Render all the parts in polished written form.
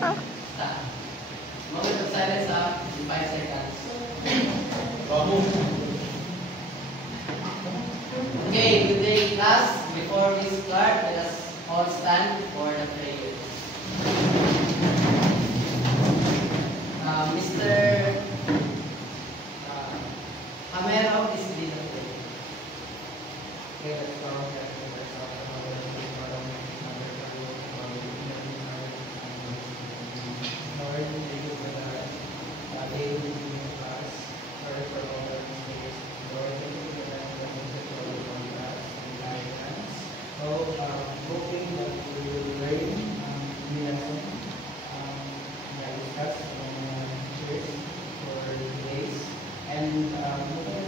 Moment of silence in 5 seconds. Okay, good day class. Before we start, let us all stand for the prayer. Mr. Hamero, please lead the prayer. Okay, let's go. Lord, we thank you for that day we give in class. Sorry for all our mistakes. Lord, thank you for that message for all class and guidance. So, hoping that we will learn new lesson. Yeah, discuss teachers for days. And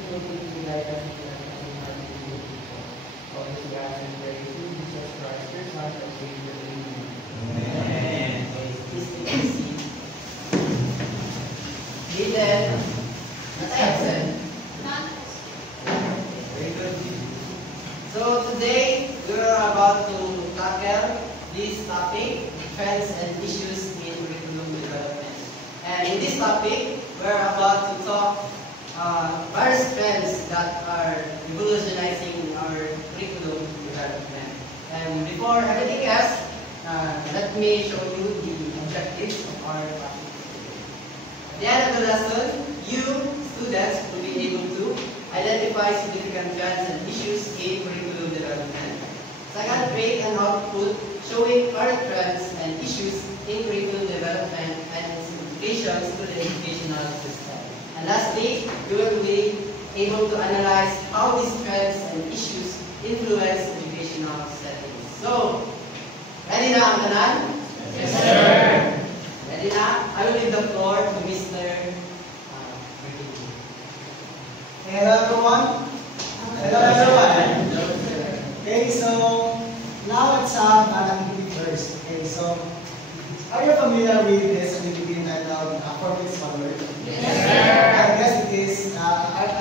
hoping to guide us in the lesson how to do people. All this we ask and pray through Jesus Christ, your Son, our Savior. Amen. Amen. Please take a seat. Leader, Nathan. Very good. So today we are about to tackle this topic, trends and issues in curriculum development. And in this topic, we are about to talk various trends that are revolutionizing our curriculum development. And before everything else, let me show you the objectives of our topic. At the end of the lesson, you, students, will be able to identify significant trends and issues in curriculum development. Second, create an output showing current trends and issues in curriculum development and its implications to the educational system. And lastly, you will be able to analyze how these trends and issues influence educational settings. So, ready na ang tanan? Yes, sir. Ready na? I will leave the floor to Mr. Ricky. Hello everyone. Hello everyone. Okay, so now let's have an activity first. Okay, so are you familiar with this activity entitled Formless Word? Yes, sir.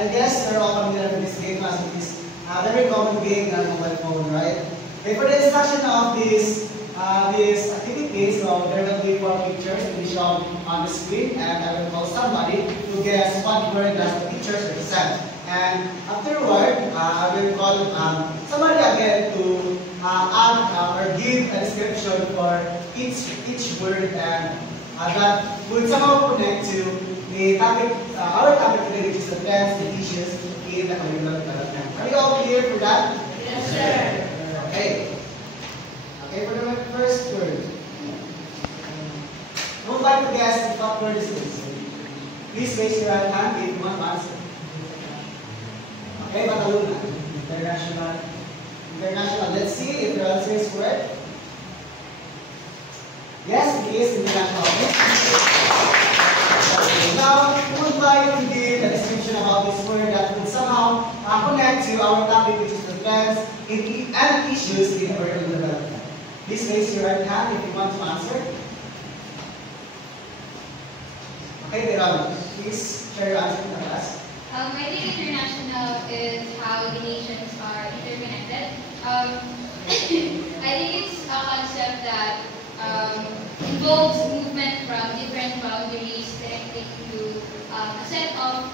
I guess we're all familiar with this game as it is a very common game on mobile phone, right? Okay, for the instruction of this activity, so there will be 4 pictures to be shown on the screen, and I will call somebody to guess what word does the pictures represent. And afterward, I will call somebody again to add or give a description for each word, and that would somehow connect to the topic, our topic today, which is the trends and issues in the curriculum development. Are you all clear for that? Yes, sir. Okay. Okay, for the first word. Who would like to guess what word is this? Please raise your right hand if you want to answer. Okay, Bataluna. International. International. Let's see if your answer is correct. Yes, it is international. Okay. Now, who would like to give a description about this word that would somehow connect to our topic, which is the trends and issues in curriculum development? Please raise your right hand if you want to answer. Okay, Deron, please share your answer with us. I think international is how the nations are interconnected. I think it's a concept that involves movement from different boundaries connecting to a set of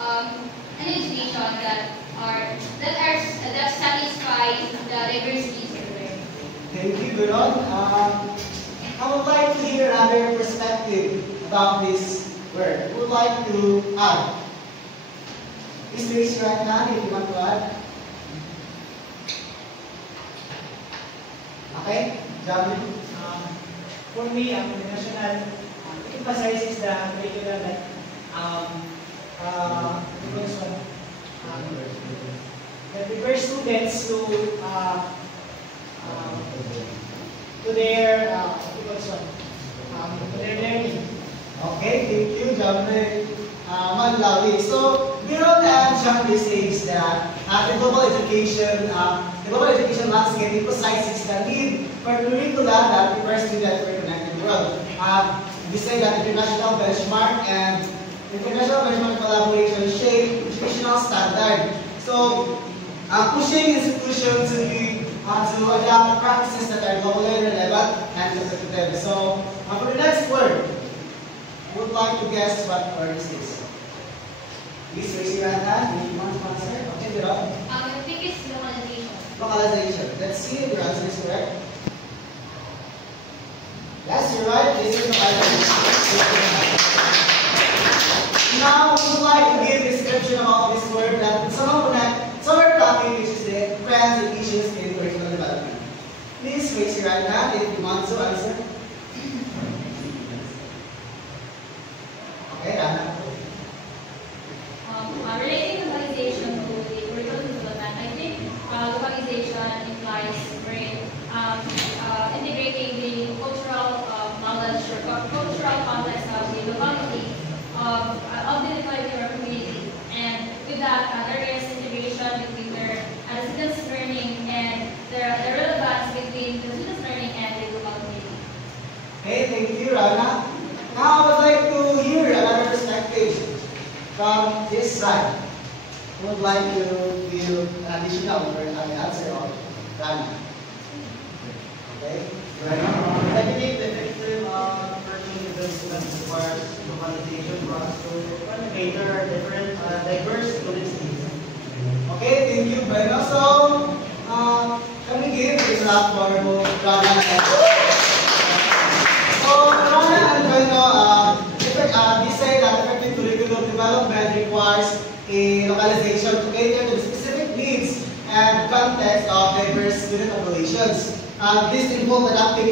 an education that satisfies the diversities of learning. Thank you, Deron. I would like to hear another perspective about this word. Who would like to add? Please raise your right hand if you want to add. Okay, Javelin. For me, international emphasizes the curriculum that that prepare students to their learning. Okay, thank you, Javelin. Manlawi. So, Biron and Javelin says that the global education landscape emphasizes the need for curricula that prepares students for the connected world. We say that international benchmark and collaboration shape educational standard. So, pushing institutions to be to adopt practices that are globally relevant and competitive. So, for the next word, I would like to guess what word is this. Please raise your hand if you want to answer. Okay, Vero? I think it's localization. Localization. Let's see if your answer is correct. Yes, you're right. This is localization. Now, we would like to give a description about this word that somehow connect to our topic, which is the trends and issues in curriculum development. Please raise your right hand if you want to answer. Okay, Anna. Relating localization to the curriculum development, I think localization implies integrating the cultural knowledge or cultural context of the locality of the locality or community. And with that, there is integration between their students' learning and the relevance between the students' learning and the local community. Okay, thank you, Rana. Now, I would like to hear another perspective from this side. I would like to give an additional or an answer of Rana. Okay, Rana. I believe the effective working development requires localization for us to cater different diverse students' needs. Okay, thank you, Breno. So, can we give a clap for both Rana and So, Rana and Breno, they say that effective curriculum development requires a localization to cater to the specific needs and context of diverse student populations. This involves adapting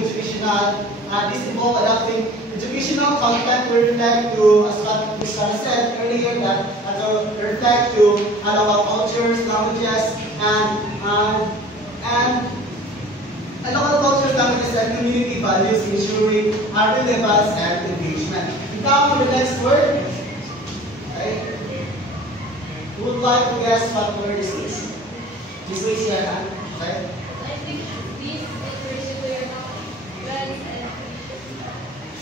educational content to reflect to, as what Ms. Rana said earlier, that to reflect to local cultures, languages, and local cultures, languages, and community values, ensuring relevance and engagement. Now for the next word, okay? Who would like to guess what word is this? Please raise your hand. Okay? I think this is very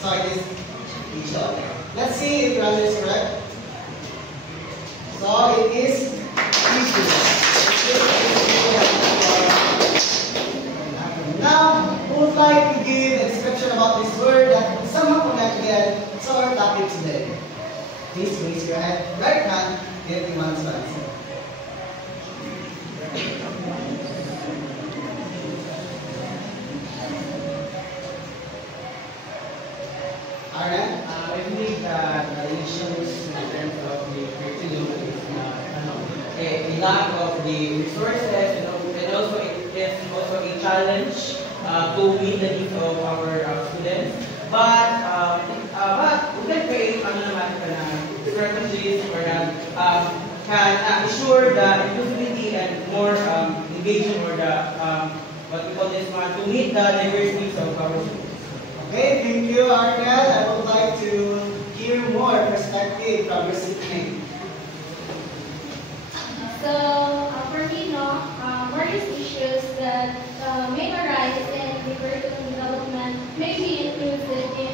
So it is visual. Let's see if your answer is correct. So it is visual. Now, who would like to give a description about this word that is somehow connected to our topic today? Please raise your right hand if you want to answer. Alright? I believe that the issues in terms of the curriculum is a lack of the resources, and also it is also a challenge to meet the needs of our students. But we can create strategies for that can ensure the inclusivity and more engagement or the what we call this one to meet the diverse needs of our students. Okay, thank you, Arnel. I would like to hear more perspective from your sibling. So, for me, various issues that may arise in the curriculum development may be included in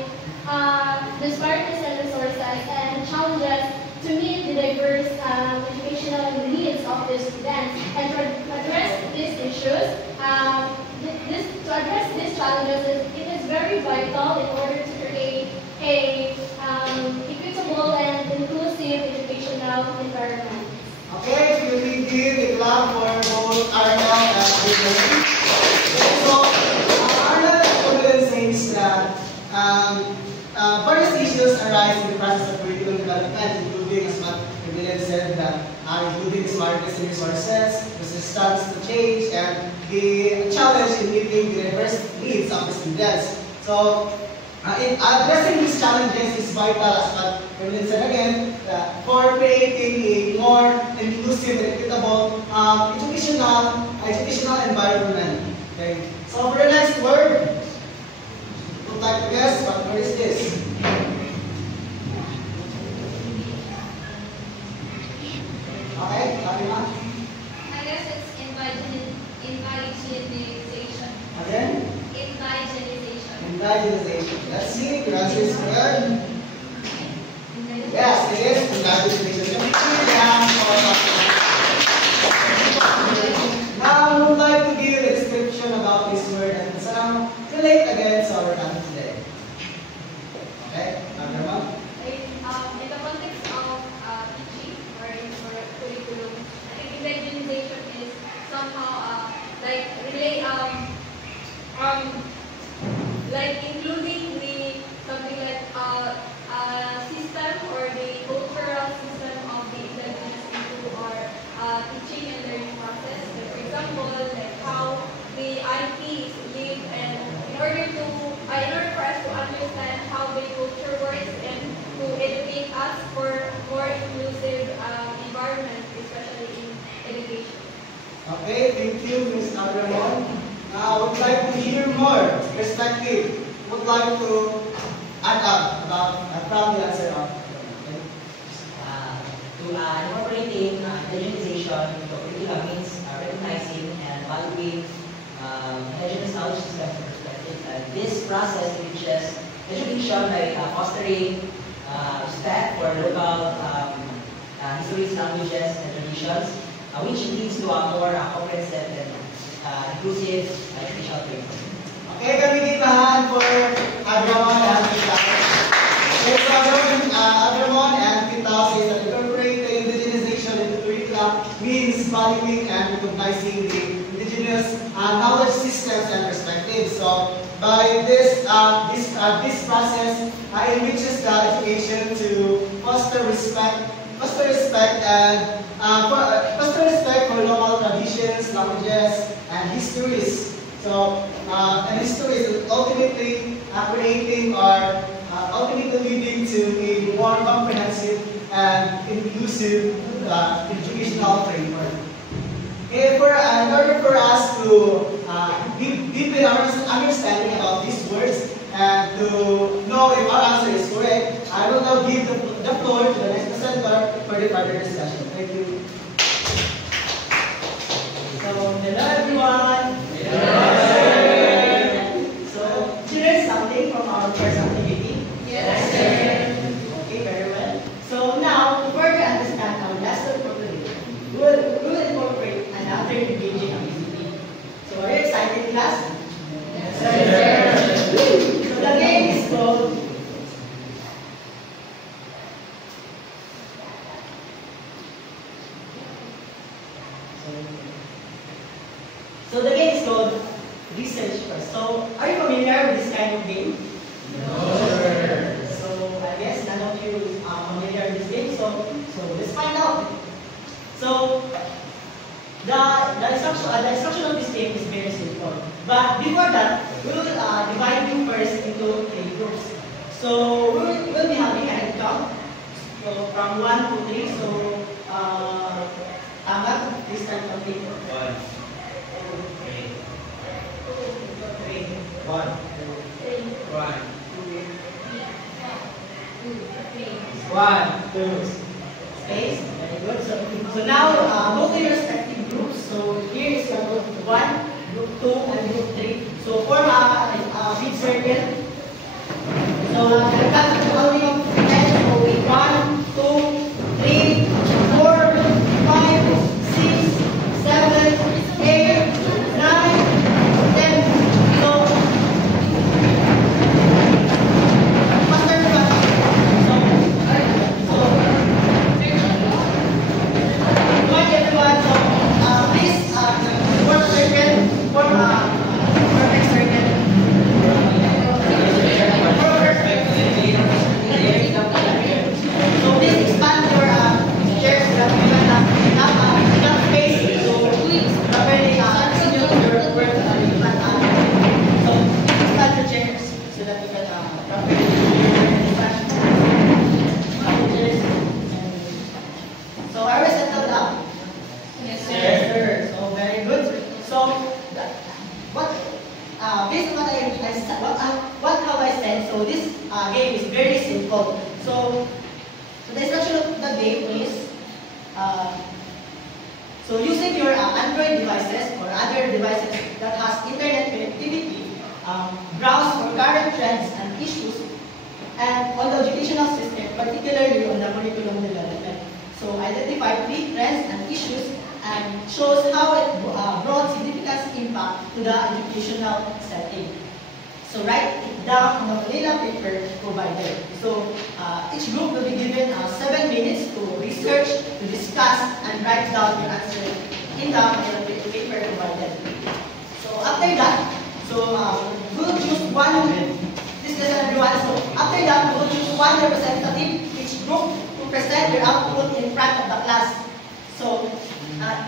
disparities in resources and challenges to meet the diverse educational needs of the students. And to address these issues, to address these challenges, it is very vital in order to create a equitable and inclusive educational environment. Okay, will we give a clap for both Arnel and Brittany? So, Arnel evidence says that various issues arise in the process of curriculum development, including, as what Brittany said, that including smartness in resources, resistance to change, and the challenge in meeting the diverse needs of the students. So, in addressing these challenges is vital, as what Brittany said again, for creating a more inclusive and equitable educational environment. Okay. So for the next word, would like to guess what word is this? Okay, Fatima? I guess it's indigenization. Again? Indigenization. Indigenization. Let's see if your answer is correct. Yes, it is indigenization. Now, I would like to give a description example, like how the IPs live, and in order for us to understand how the culture works and to educate us for more inclusive environment, especially in education. Okay, thank you, Ms. Agramon. I would like to hear more perspective. Would like to add up about from the answer of To incorporating indigenization into curriculum means recognizing and valuing indigenous knowledge systems and perspectives. This process reaches education by fostering respect for local histories, languages, and traditions, which leads to a more comprehensive and inclusive educational framework. Okay, can we give a hand for Agramon and Kita? Okay, so Agramon and Kita says that incorporating indigenization into curricula means valuing and recognizing the indigenous knowledge systems and perspectives. So by this process enriches the education to foster respect and foster respect for local traditions, languages, and histories. So, and histories ultimately creating or ultimately leading to a more comprehensive and inclusive educational framework. Okay, in order for us to deepen our understanding about these words and to know if our answer is correct, I will now give the floor to the next presenter for the further discussion. Thank you. So, hello everyone. So, did you learn something from our first activity? Yes, sir. Okay, very well. So now, to further understand our lesson for today, we will incorporate another engaging activity. So, are you excited, class? Yes, sir. So the game is called So the game is called Research First. So are you familiar with this kind of game? No, sir. So I guess none of you are familiar with this game. So let's find out. So the instruction of this game is very simple. But before that, we will divide you first into 3 groups. So we'll be having a head count. So from 1 to 3. So Tama, please start counting. 1, 3. 1, 1, 1, 2. Space. Very good. So now go to your respective groups. So here is your group 1, group 2, and group 3. So form a big circle. So the counting of 10. So 1, 2, 3, 4, 5, 6, 7, 8, 9, 10. So faster pa. So good everyone. So please form a circle, form a perfect circle. So please expand your chairs so that you can have enough space to properly execute your work in front. So expand your chairs so that you can properly do your discussion. So are we settled up? Yes, sir. Yes, sir. So very good. So what based on what have I said? So this game is very simple. So the instruction of the game is so using your Android devices or other devices that has internet connectivity, browse for current trends and issues, and on the educational system, particularly on the curriculum development. So identify 3 trends and issues and shows how it brought significant impact to the educational setting. So write it down on the manila paper provided. So each group will be given 7 minutes to research, to discuss, and write down your answer in the manila paper provided. So after that, we'll choose one. This is everyone. So after that, we'll choose one representative each group to present their output in front of the class. So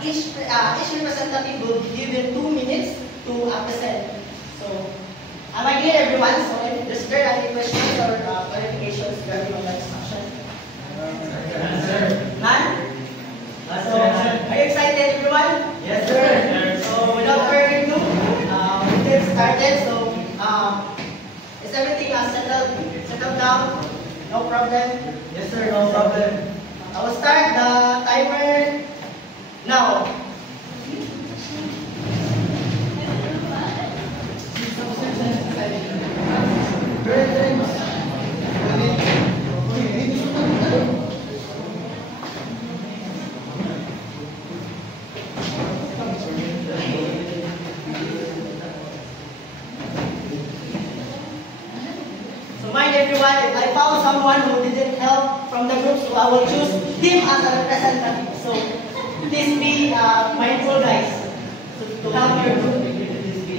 each representative will be given 2 minutes to present. So, am I clear, everyone? So, is there any questions or clarifications regarding on that discussion? None? So, are you excited, everyone? Yes, sir. So, without further ado, we get started. So, is everything settled down? No problem? Yes, sir. No problem. I will start the timer now. So mind everyone, if I found someone who didn't help from the group, so I will choose him as a representative. So please be mindful, guys. So to help your group, please be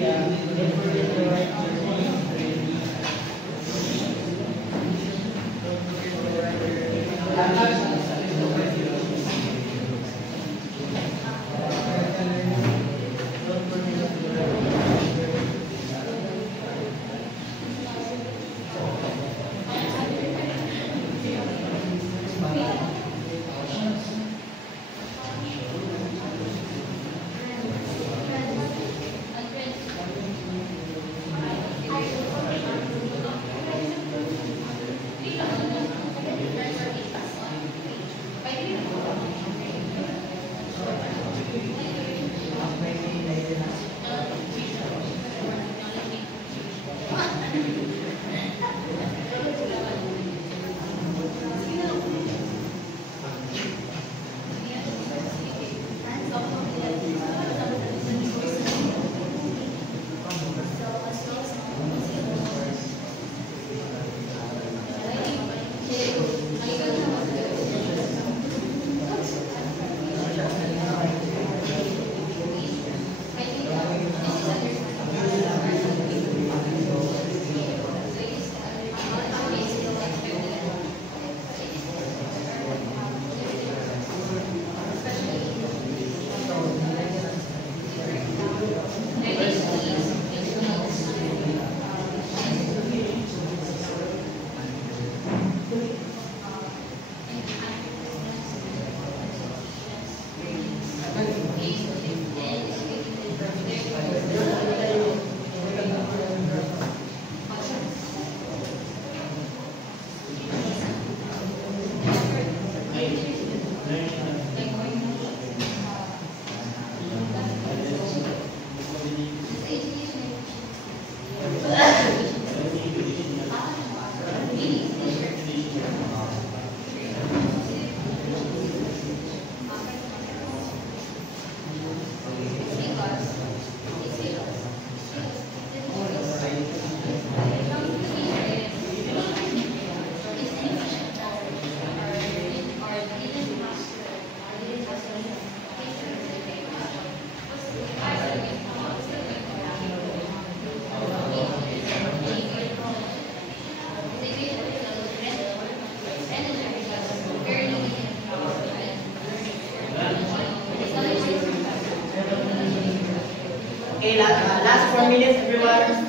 Okay, last 4 minutes, everyone.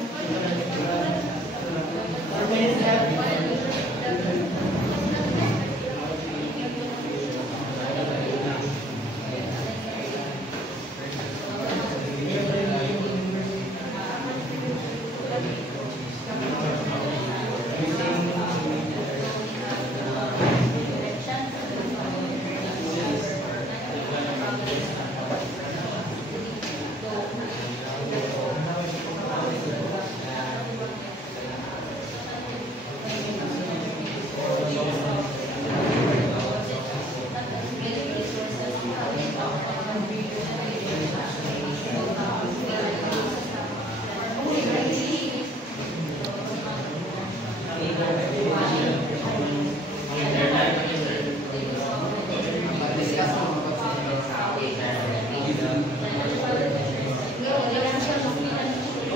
4 minutes left.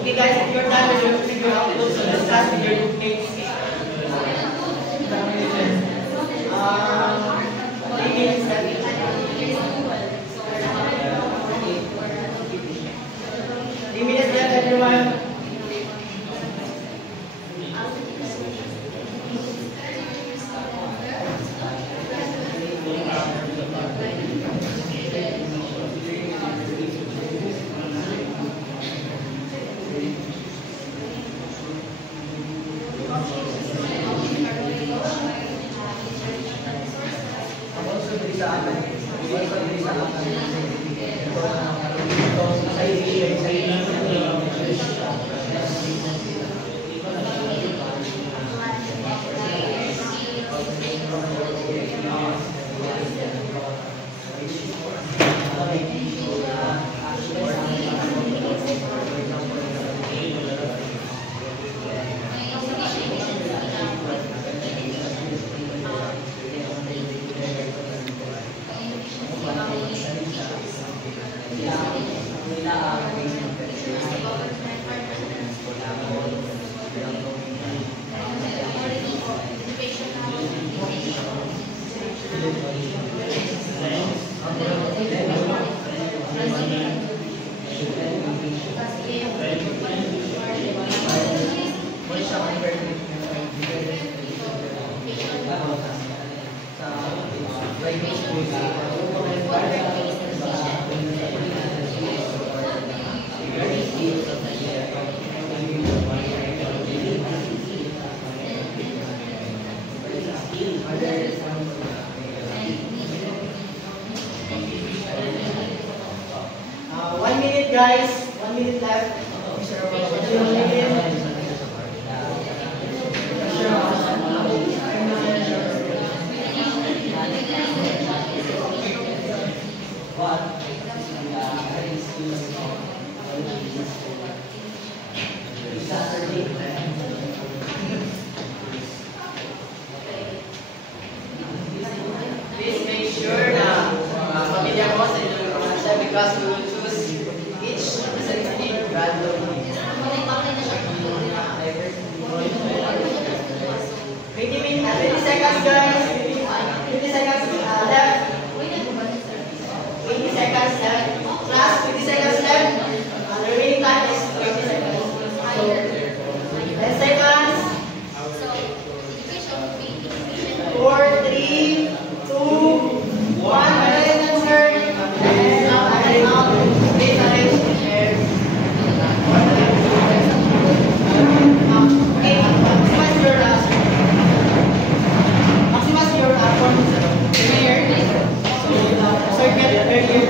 Okay guys, if you're done with your figure out, so discuss with your groupmates. 3 minutes left. everyone? Guys, 1 minute left. Please make sure na familiar mo sa inyong answer because we will choose each representative randomly. 20 seconds, guys. 20 seconds left. 20 seconds left. Class, 20 seconds left. The remaining time is 20 seconds. So, 10 seconds. 4, 3, 2, 1. Final answer. And now, please arrange the chairs. Okay, maximize your performance. Here. So you get it right here.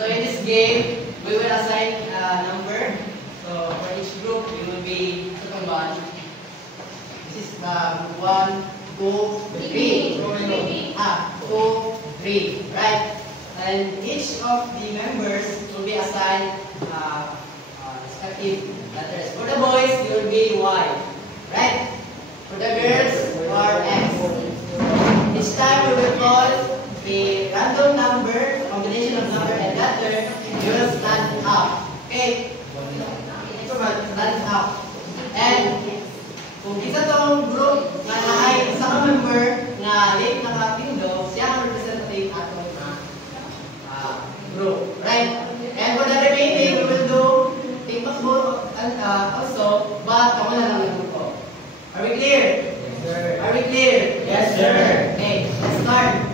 So in this game, we will assign a number. So for each group, it will be one. This is 1, 2, 3. 2, 3, right? And each of the members will be assigned respective letters. For the boys, it will be Y, right? For the girls, or X. Each time we will call a random number, combination of number and letter, you will stand up. Okay? Stand up. And kung isa tong group na naay isa ka member na late nakapindot, siya ang representative atong group. Right? And for the remaining, we will do ping-pong also, but ako na lang yung grupo. Are we clear? Yes, sir. Are we clear? Yes, sir. Okay, let's start.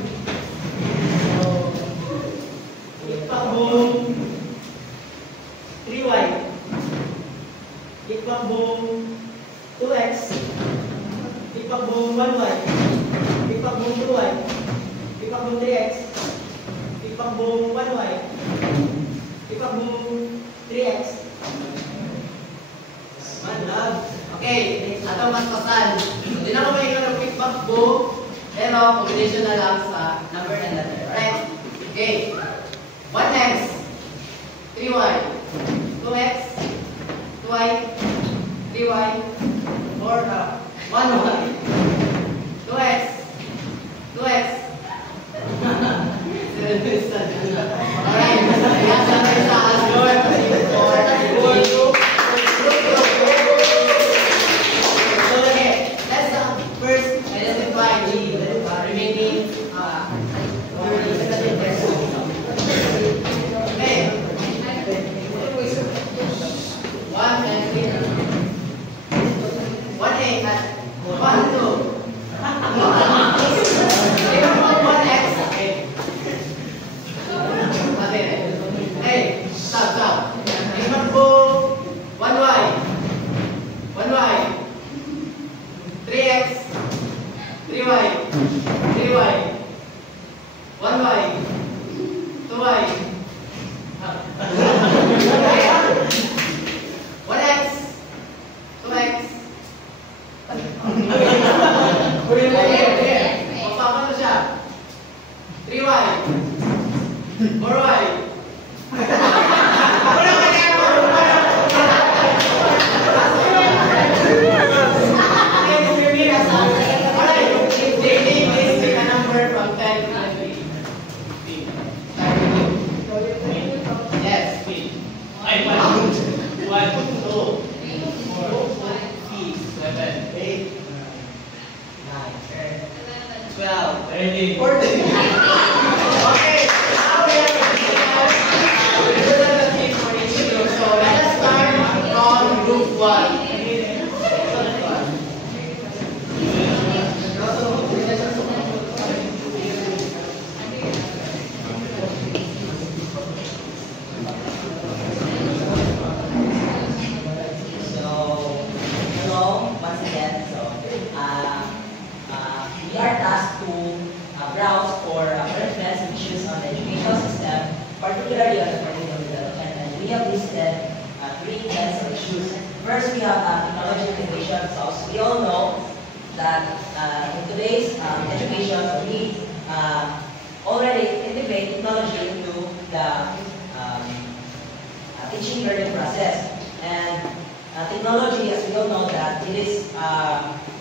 ipag-boom 1y, ipag-boom 3x. Manlab. Okay, atong mas pasan. Hindi na ko may ikaw quick back book, pero combination na lang sa number and letter. Alright? Okay. 1x, 3y, 2x, 2y, 3y, 1y, 2x, 2x. Alright. Ayan, sabay sa asyon. 4, 4, So, okay, let's first identify the remaining 30 pesos. Okay. 1 and 3. 1A at 1, 2. 1x. Okay. Okay. Stop. Remember 1y. 1y. 3x, 3y, 3y, 1y, 2y, 1x, 2x. Magpapano siya? 3y, 4y. We are tasked to browse for current trends and issues on the educational system, particularly on the curriculum development. And we have listed 3 kinds of issues. First, we have technology integration. So as we all know that in today's education, we already integrate technology into the teaching learning process. And technology, as we all know, that it is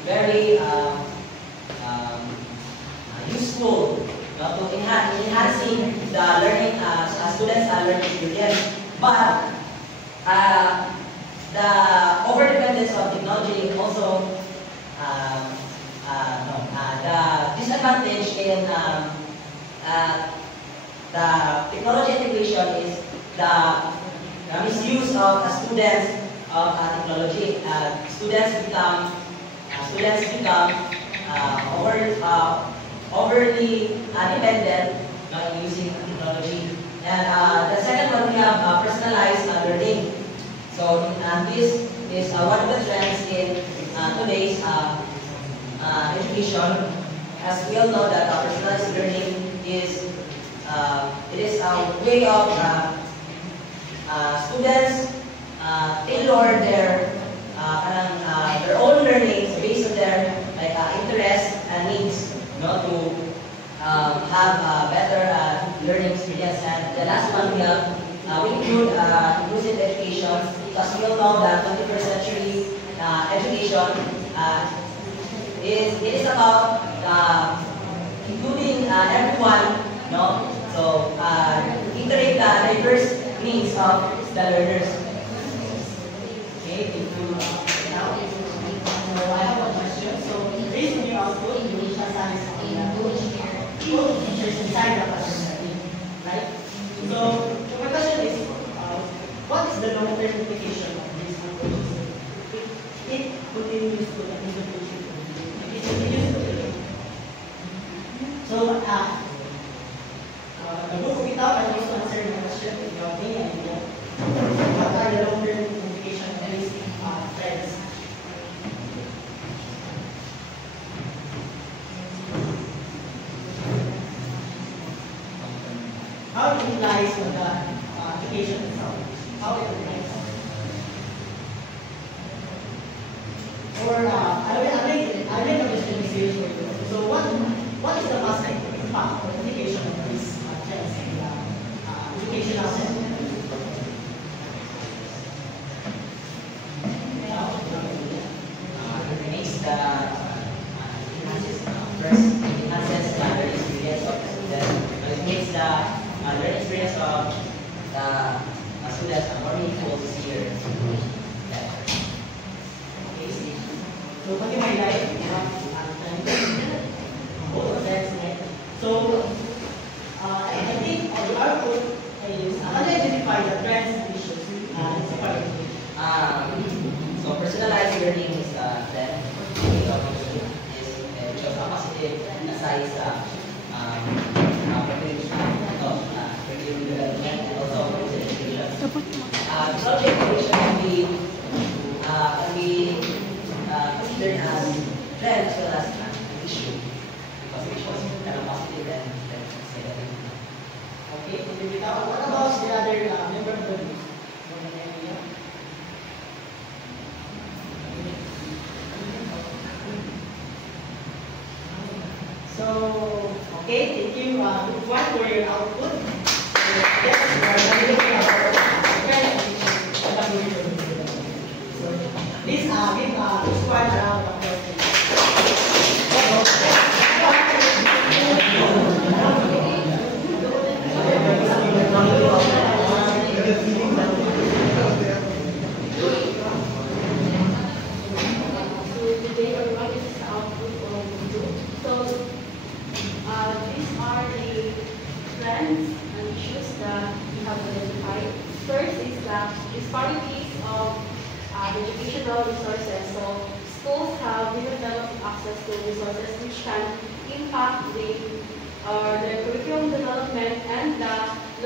very useful to enhancing the learning, students' learning experience. But the overdependence of technology also the disadvantage in the technology integration is the misuse of students of technology. Students become overly dependent on using technology. And the second one, we have personalized learning. So this is one of the trends in today's education. As we all know that personalized learning is it is a way of students tailor their own learning based on their interests and needs, to have a better learning experience. And the last one we have, we include inclusive education, because we all know that 21st century education it is about including everyone, so integrate the diverse needs of the learners. Okay, now, so I have a question. So based on your output, you will assign two teachers inside the classroom, right? So my question is, what is the long-term implication of this approach? It continues to the institution. It continues to the So the book without I also answer the question if you have any idea. What are the long-term implications of these trends? how it relies on the education itself. How it relies. Or I make a visualization for you. So what is the positive impact or implication of these trends in the educational setting? It makes the first it enhances the learning experience of the student. But it makes the learning experience of the students more meaningful to see your lecture. Okay, see. So pati may life, both of them, right? So I think the output is how to identify the trends and issues and separate. So personalized learning is then is shows a positive size curriculum development and also education. Project education can be considered as trend as well as an issue because it shows kind of positive and negative. Okay, what about the other member of the group? So, okay, thank you, group one, for your output. Yes, we are looking at our trend and issues. So, please give group one a round of applause. These are the trends and issues that we have identified. First is the disparities of educational resources. So schools have limited access to resources which can impact the curriculum development and the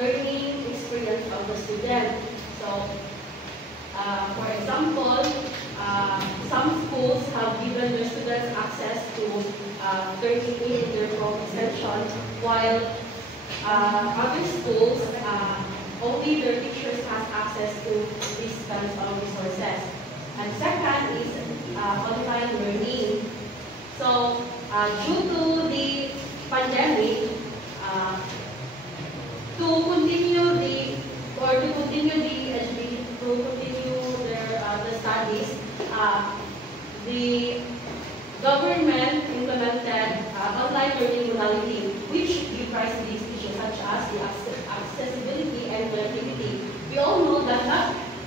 learning experience of the student. So, for example, some schools have given their students access to 30-minute interval extension, while other schools, only their teachers have access to these kinds of resources. And second is online learning. So, due to the pandemic, to continue the studies, the government implemented online learning modality, which gives rise to these issues such as the accessibility and connectivity. We all know that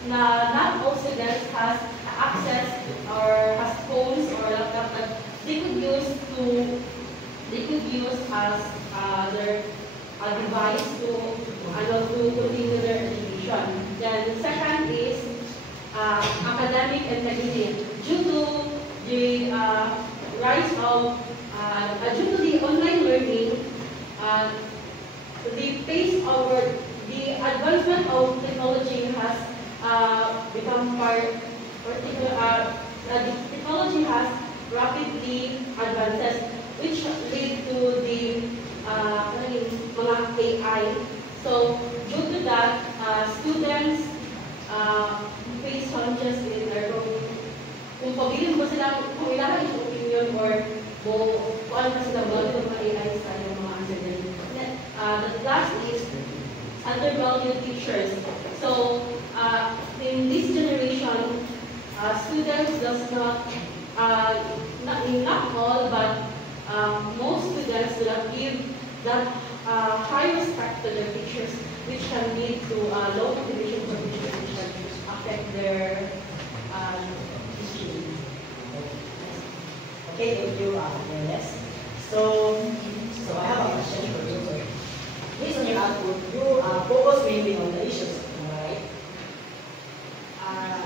not all students has access or has phones or laptop that they could use as their device to continue their education. Then second is academic integrity. Due to the rise of due to the online learning, the pace of the advancement of technology has become the technology has rapidly advances, which lead to the mga AI. So due to that, students face challenges in their own. Kung pabilin mo sila, kung ilangan yung opinion or kung ano na sila mga AI sa yung mga answer din. The last is undervalued teachers. So in this generation, students does not all, but most students do not give that high respect to their teachers, which can lead to low motivation for teachers, which can affect their students. Okay, thank you, Ernest. So I have a question for you. Based on your output, you focus mainly on the issues, right?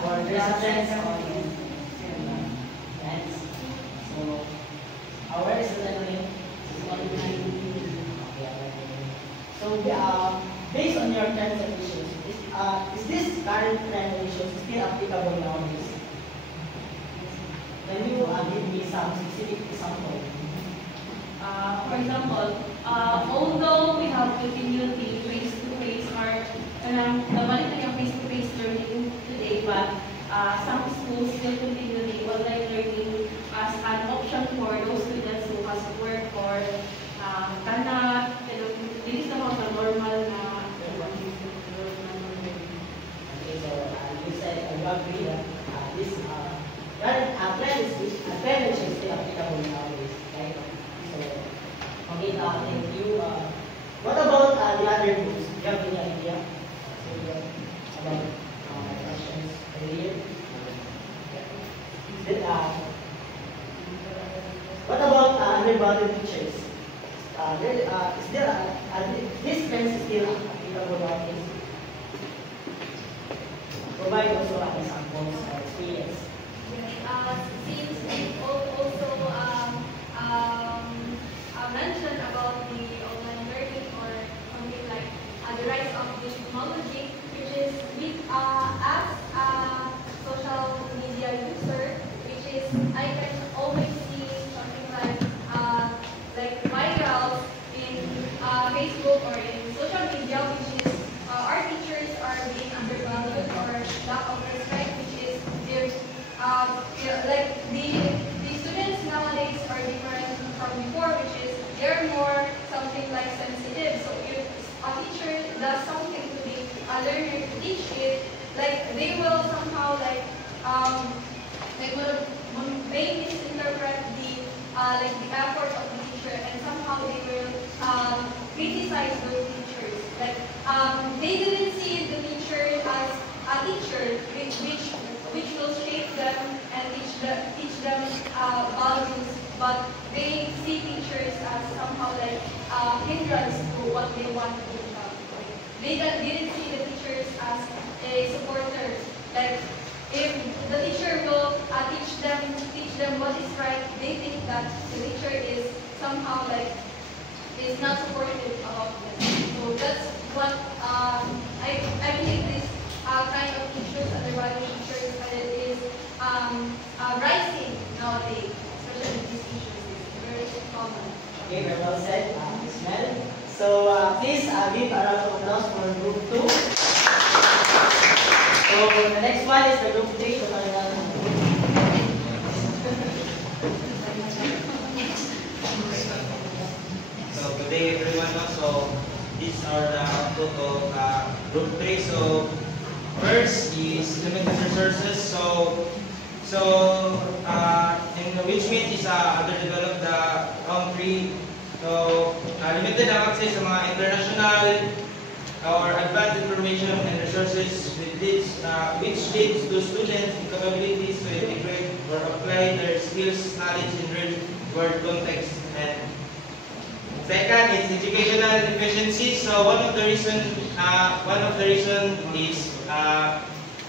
Or there's a trend on trends. So, where is the learning? So, based on your trends and issues, is this current trend and issues still applicable nowadays? Can you give me some specific example? For example, although we have continued the increase agree that this climate change is still applicable nowadays, right? So, okay, thank you. What about the other groups? Do you have any idea about my questions earlier? What about undervalued teachers? Is there this trend is still applicable nowadays? Provide also examples or experience. Since we also mentioned about the online learning or something like the rise of the technology, which is with as a social media user, which is I can always see something like virals in Facebook or in social media, which is our teachers are being undervalued or lack of respect, which is there's like the students nowadays are different from before, which is they're more something like sensitive. So if a teacher does something to the learner to teach it, like they will somehow may misinterpret the effort of the teacher, and somehow they will criticize those teachers. Like they didn't see the teacher as a teacher, which will shape them and teach them values, but they see teachers as somehow like hindrance to what they want to become. They didn't see the teachers as a supporter. Like if the teacher will teach them what is right, they think that the teacher is somehow like is not supportive about them. So that's what I believe this kind of issues, undervalued teachers, is rising nowadays, especially these issues. It's very common. Okay, very well said, Ms. Mel. So please give a round of applause for group 2. So the next one is the group 3. So good day everyone. So these are the output of group 3. So first is limited resources. In which means is underdeveloped country. So limited ang access sa mga international or advanced information and resources which leads to students' capabilities to integrate or apply their skills, knowledge in real world context. And second is educational efficiency. So one of the reason is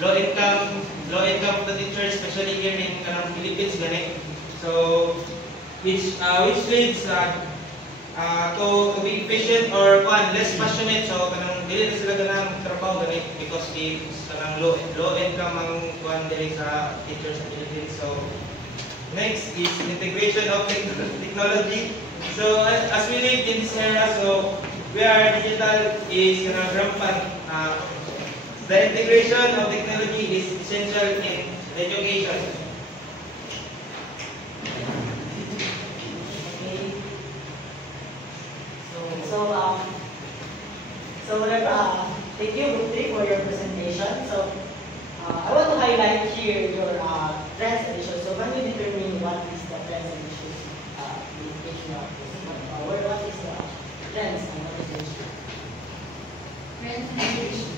low income of the teachers, especially here in Philippines, ganit. So which leads to be efficient or less passionate. So kanang dili na sila ganang trabaho ganit because kanang low income ang dili sa teachers sa Philippines. So next is integration of technology. So as we live in this era, so where digital is rampant, the integration of technology is essential in education. Thank you, Group 3, for your presentation. So I want to highlight here your trends and issues. So when we determine what is the trends and issues in education, what is the trends and what is the issue? Trends and issues.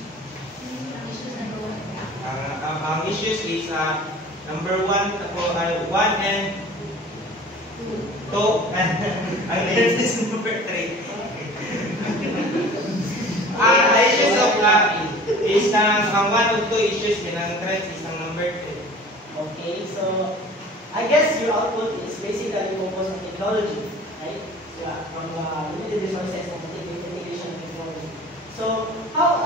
Ang issues is number 1 and 2 and ang next is number 3. The issues of is ang 1 and 2 issues and ang trends is ang number 2. Okay, so I guess your output is basically focused on technology, right? So, from limited resources and integration of technology. So how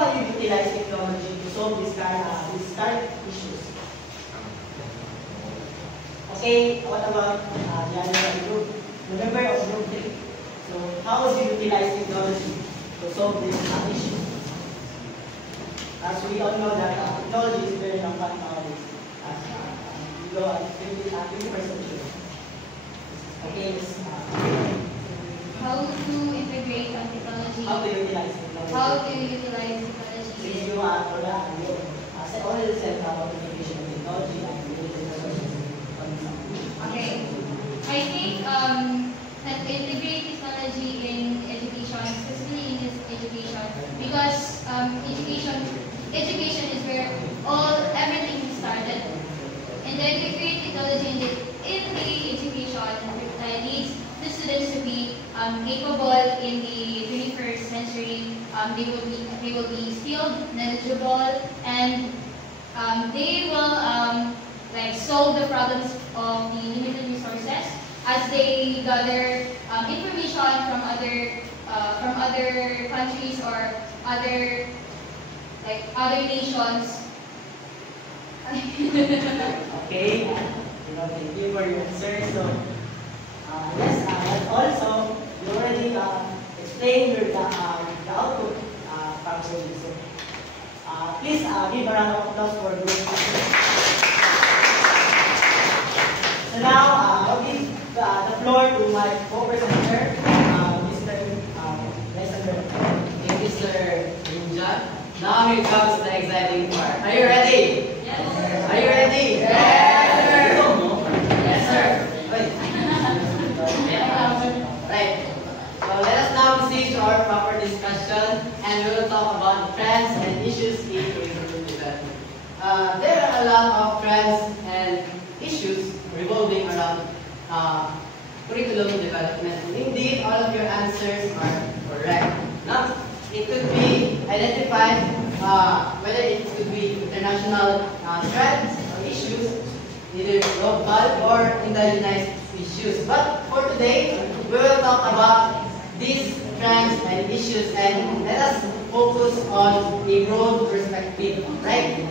can you utilize technology to solve these current issues? Okay, what about the other group? The member of group 3. So how do you utilize technology to solve this issue? As we all know that technology is very rampant nowadays. We go at 50% sure. Okay, How to integrate technology? how to utilize technology? How to utilize technology if you want for that, you only send about education technology and related resources. Okay. I think that integrate technology in education, especially in this education, because education is where everything started. And then integrate technology in the education needs the students to be capable in the 21st century. They will be skilled, knowledgeable, and they will like solve the problems of the limited resources as they gather information from other countries or other nations. Okay, thank you for your answer. So, yes, and also, you already explained the output function. So, please give a round of applause for group. So now, I'll give the floor to my co-presenter, Mr. Lysander. Thank you, Sir Ninja. Now here comes the exciting part. Are you ready? Yes. Are you ready? Yes, sir. Yes, sir. Right. So let us now proceed to our proper discussion, and we will talk about the trends and issues in curriculum development. There are a lot of trends and issues revolving around curriculum development. Indeed, all of your answers are correct. Now, it could be identified whether it could be international trends or issues, either local or indigenized issues. But for today, we will talk about these trends and issues, and let us focus on a broad perspective, right?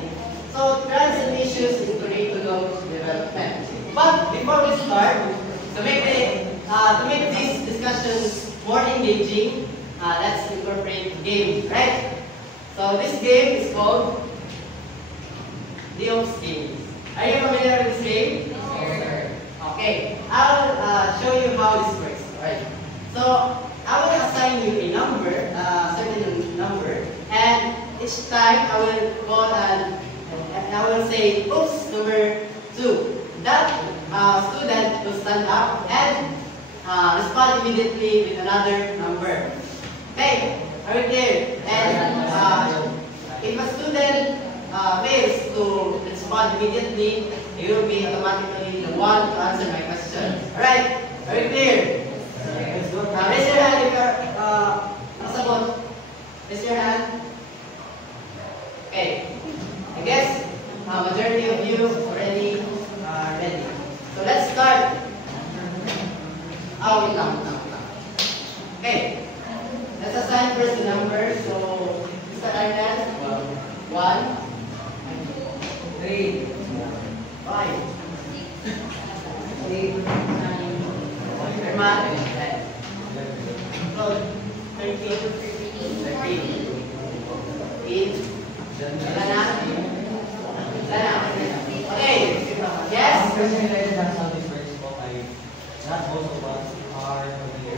So, trends and issues in curriculum development. But before we start, to make this discussion more engaging, let's incorporate a game, right? So this game is called the Oops game. Are you familiar with this game? No, sir. Okay, I'll show you how this works. Right. So I will assign you a number, certain number, and each time I will call and I will say, "Oops, number 2." That student will stand up and respond immediately with another number. Okay, are you clear? And if a student fails to respond immediately, he will be automatically the one to answer my question. Alright, are you clear? Raise your hand if you're nasagot. Raise your hand. Okay, I guess majority of you already are ready. So let's start. Wait lang. Okay. Let's assign first the number. So, Mr. Arnett, 1, 3, 5, 8, 9, Herman, 13, 8, okay. Yes? Not most of us are familiar.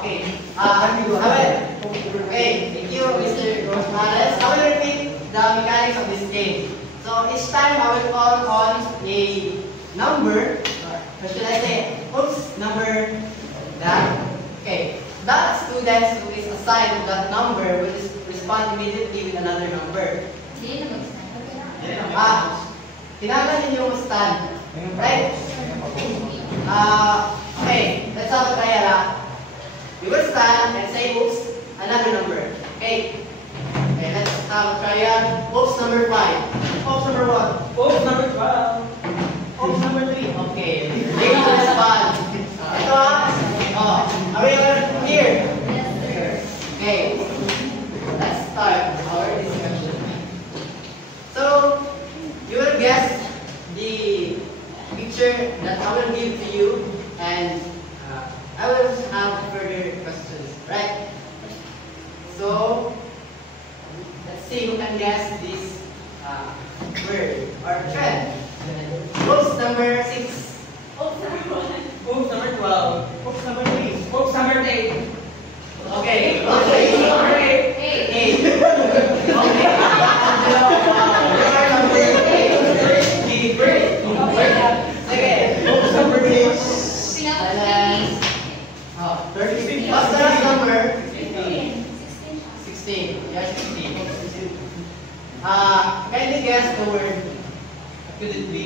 Okay. Okay, thank you, Mr. Rosales. I will repeat the mechanics of this game. So each time I will call on a number, or should I say, oops, number that. Okay, that student who is assigned to that number will respond immediately with another number. Kailangan ninyo stand, right? Okay, let's have a trial. You will stand and say, oops, another number. Okay. Okay, let's have a trial. Oops, number 5. Oops, number 1. Oops, number 12. Oops, number 3. Okay. Ready to respond. Ito are we all here? Yes, sir. Okay. Let's start our discussion. So, you will guess the picture that I will give to you, and I will have further questions, right? So, let's see who can guess this word or trend. Oops, number 6. Oops, number 1. Oops, number 12. Oops, number 3. Oops, number 8. Okay. Oops, number 8. Eight. Okay. Kindly guess the word. What could it be?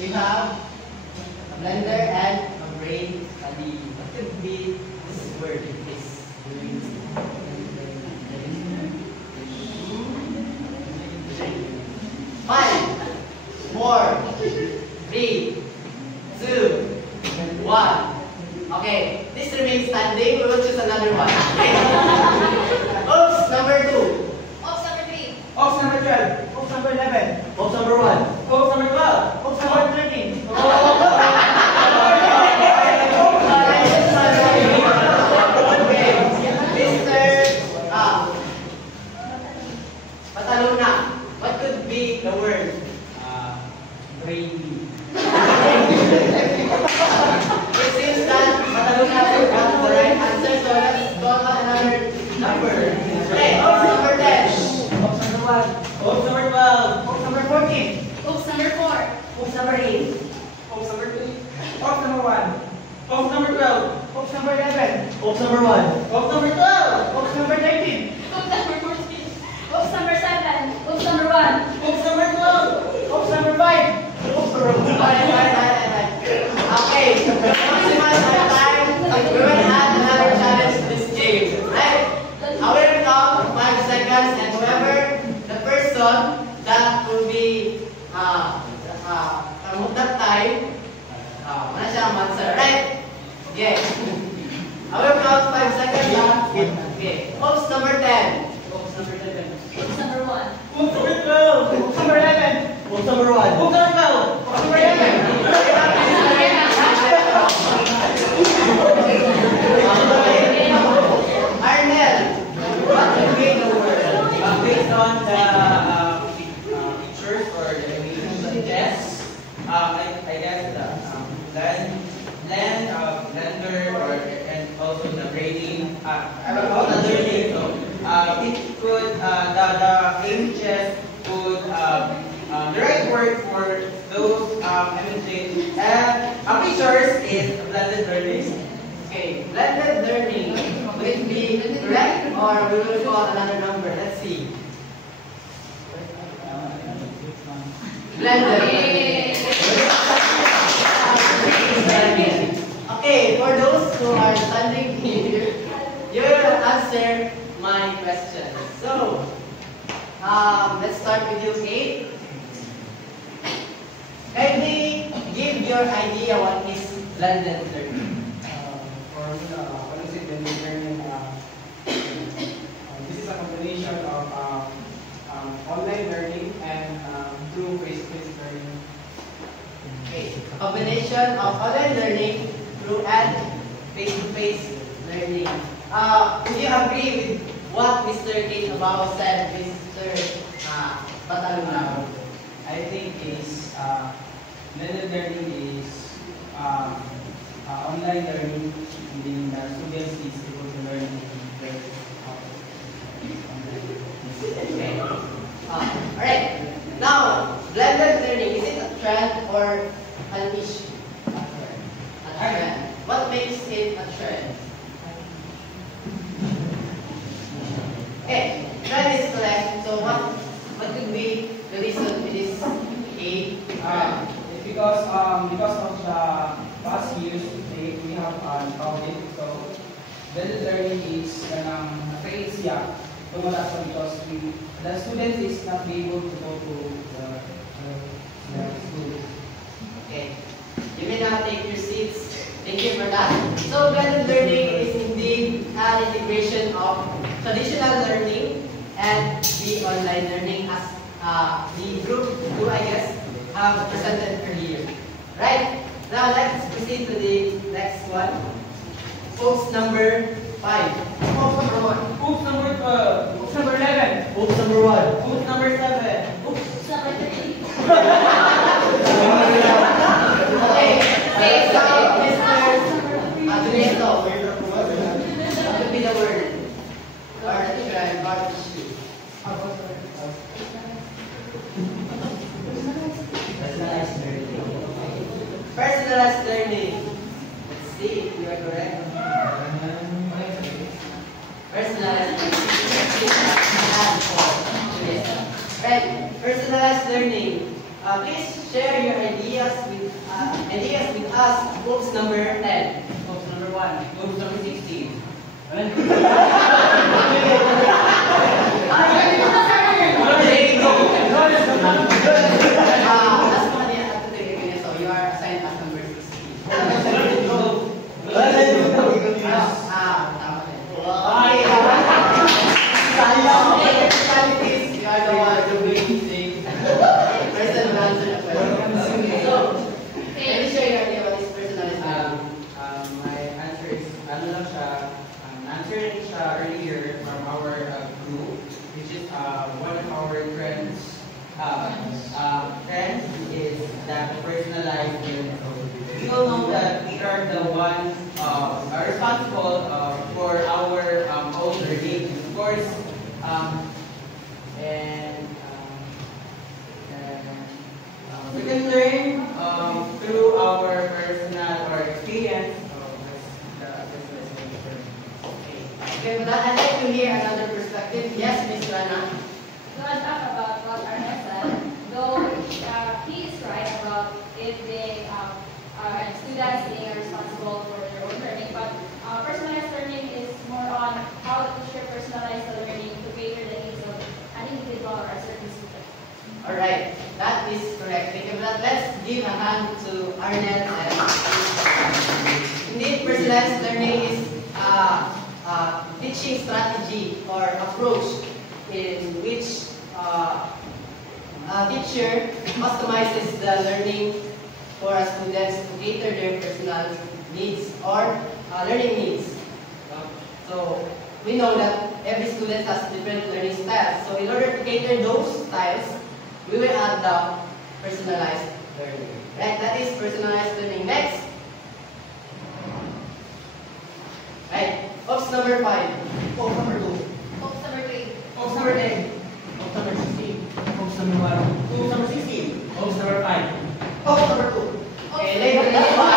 We have a blender and a brain. What could be this word? Five, four, three, two, one. Okay, this remains standing. We will choose another one. Oops, number 2. Oops, number 3. Oops, number 12. Oops, number 11. Oops, number 1. Oops, number 12. Oops, number 13. Pataluna, what could be the word? Brainy. It seems that Pataluna got the right answer, so let's go on another number. Okay, oops, number 10. Oops, number 1. Oops, number 12. Oops, number 14. Oops, number 4. Oops, number 8. Oops, number 2. Oops, number 1. Oops, number 12. Oops, number 11. Oops, number 1. Oops, number 12. Oops, number 13. Oops, number 14. Oops, number 7. Oops, number 1. Oops, number 12. Oops, number 5. Okay, maximize our time. We will add another challenge to this game. Right? I will count 5 seconds, and whoever the person that will be that time, wala siyang answer. Right? Okay. I will count 5 seconds. Okay. Oops, number 10. Oops, number 11. Oops, number 1. Oops, number 12. Oops, number 11. Oops, number 1. Oops, number 12. Oops, number 11. Arnel, what will be the word? Based on the pictures or the images, yes, I guess the blender or and also the braiding. About the learning, so it could the images could the right word for those images pictures is blended learning. Okay, blended learning. Will it be correct or we will call another number? Let's see. Blended. Okay, for those who are standing here, you will answer my question. So, let's start with you, Kate. Kindly give your idea what is blended learning. For me, when I say blended learning, this is a combination of online learning and through face-to-face learning. Okay, a combination of online learning through and face-to-face learning. Would you agree with what Mr. Kate Abao said, Mr. Pataluna? I think is blended learning is online learning, meaning the students is able to learn in Okay. Alright. Now, blended learning, is it a trend or an issue? A trend. What makes it a trend? Okay, trend is correct. So what could be the reason for this A? because of the past years we have COVID, so blended learning is creates tumataas because the students is not be able to go to the school. Okay. You may now take your seats. Thank you for that. So blended learning is indeed an integration of traditional learning and the online learning as the group 2, I guess, have presented earlier. Right? Now let's proceed to the next one. Folks number 5. Oops, number 1. Oops, number 12. Oops, number 11. Oops, number 1. Oops, number 7. Oops, number 3. Okay. Okay, so Mr. Aduneto, what would be the word? Or the trend, or the issue? Personalized learning. Personalized learning. Let's see if you are correct. Personalized right, personalized learning. Please share your ideas with us. Groups number 10. Groups number 1. Groups number 16. Last one at the beginning, so you are assigned as number 16. Personalities, you are the one doing the person who answered the question. So, can you share your idea about this personalized learning? My answer is, ano lang siya, answer rin siya earlier from our group, which is one of our trends. Trends is that personalized learning. We all know that we are the ones are responsible for our own learning. Of course, we can learn through our personal or experience. Okay, but I'd like to hear another perspective. Yes, Ms. Rana. To add up about what Arnett said, though he is right about if they students being responsible for their own learning, but personalized learning is more on how the teacher personalized the learning to cater the needs of an individual or a certain student. All right, that is correct. Thank you for that. Let's give a hand to Arnett. Indeed, personalized learning is teaching strategy or approach in which a teacher customizes the learning for a students to cater their personal needs or learning needs. So we know that every student has different learning styles. So in order to cater those styles, we will add the personalized learning. Right? That is personalized learning. Next. Right. Oops, number 5. Oops, number 2. Oops, number 3. Oops, number 10. Oops, number 16. Oops, number 1. Oops, number 16. Oops, number 5. Oops, number 2. Okay, later, next one.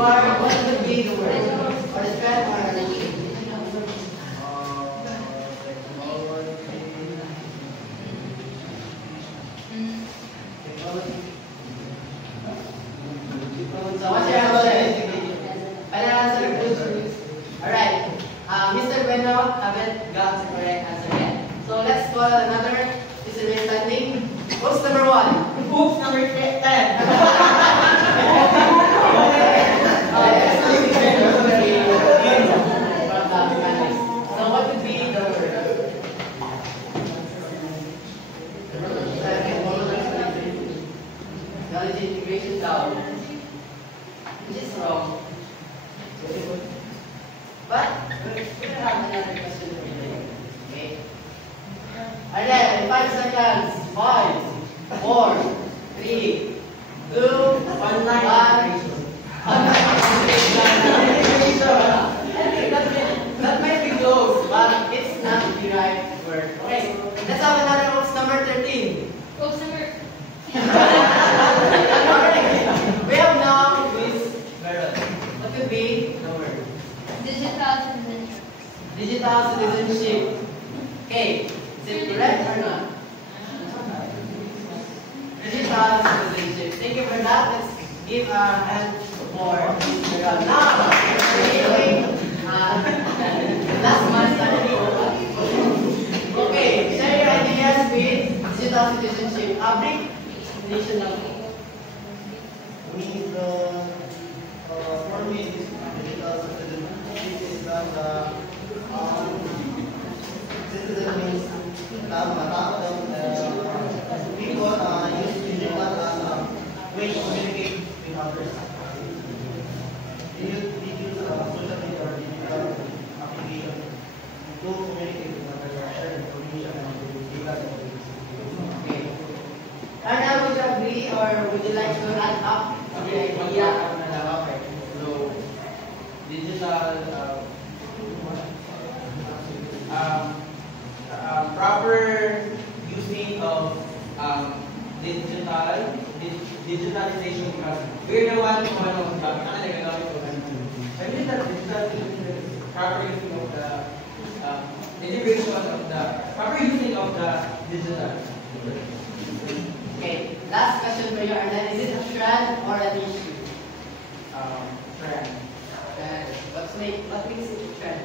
What would be the word? Or the thread or the key? So what's your answer? Final answer? Alright. Mr. Bueno haven't got the correct answer yet. So let's call another misunderstanding. Oops, number 1. Oops, number 10. So what would be the word? Knowledge integration down. Which is wrong. But we have another question for you. Okay. Alright, 5 seconds. 5, 4, 3, 2, 1, that might be close, but it's not the right word. Okay, let's have another oops, number 13. Oops, number. We have now Miss Meryl. What could be the word? Digital citizenship. Digital citizenship. Okay, is it correct or not? Digital citizenship. Thank you for that. Let's give a hand for Miss Meryl. Now, last month, okay, share your ideas with digital citizenship. A brief explanation of For me, this digital citizenship is that citizen means people use digital as a way to communicate with others. They use social media or digital application to communicate with others, share information and data. okay. Arna, would you agree or would you like to add up the idea? Okay. So, digital proper using of digitalization digitalization because we're the one who nagagamit ko. I believe that proper using of the integration of the proper using of the digital. Okay, last question for you, Arlen. Is it a trend or an issue? Trend. Trend. What makes it a trend?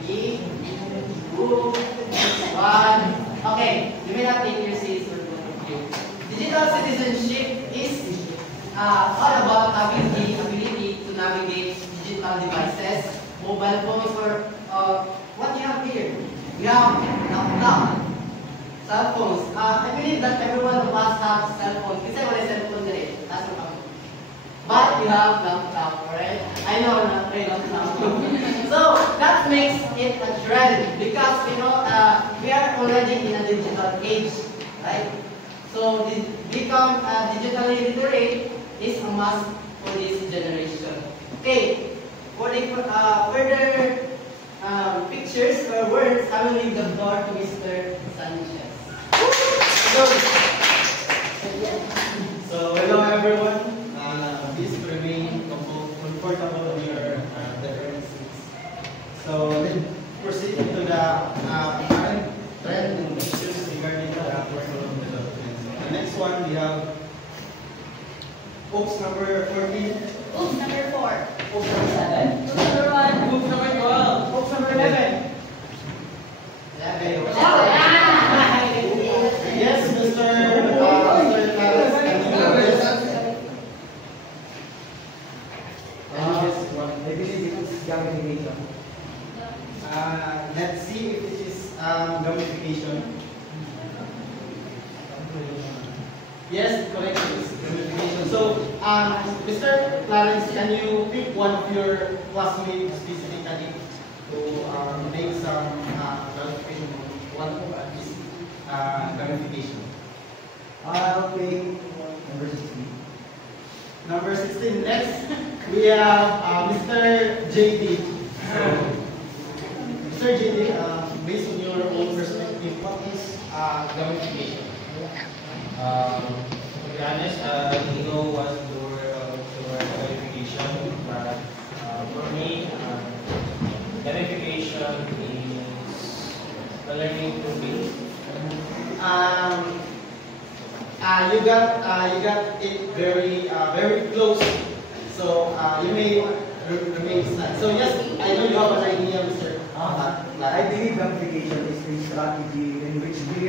Three, two, one. Okay, you may not take your seats for both of you. Digital citizenship is all about having the ability to navigate digital devices, mobile phones, or what you have here. You have laptop, cell phones. I believe that everyone of us have cell phones. Kasi wala cellphone today. That's what I'm. But you have laptop, alright? I know not my laptop. So that makes it a trend because we are already in a digital age, right? So become digitally literate is a must for this generation. Okay, for the further pictures or words, I will leave the floor to Mr. Sanchez. So hello everyone. Please remain comfortable in your different seats. So let's proceed to the current trend and issues regarding the curriculum development. The next one we have OOPS number 14. Oops, number 4. OOPS number 7. Oops, number 1. Move number 12. OOPS number 11. Yes, Mr. I believe it is gamification. Let's see if it is gamification. Yes, correct. It is gamification. So, Mr. Clarence, can you pick one of your classmates specifically to make some gamification? One of this gamification. I'll pick number 16. Number 16. Next, we have Mr. JD. Mr. JD, based on your own perspective, what is gamification? To be honest, I don't know what the word gamification, but for me, gamification is the learning to be. You got it very close. So you may remain silent. So yes, I know you have an idea, Mr. I believe gamification is a strategy in which we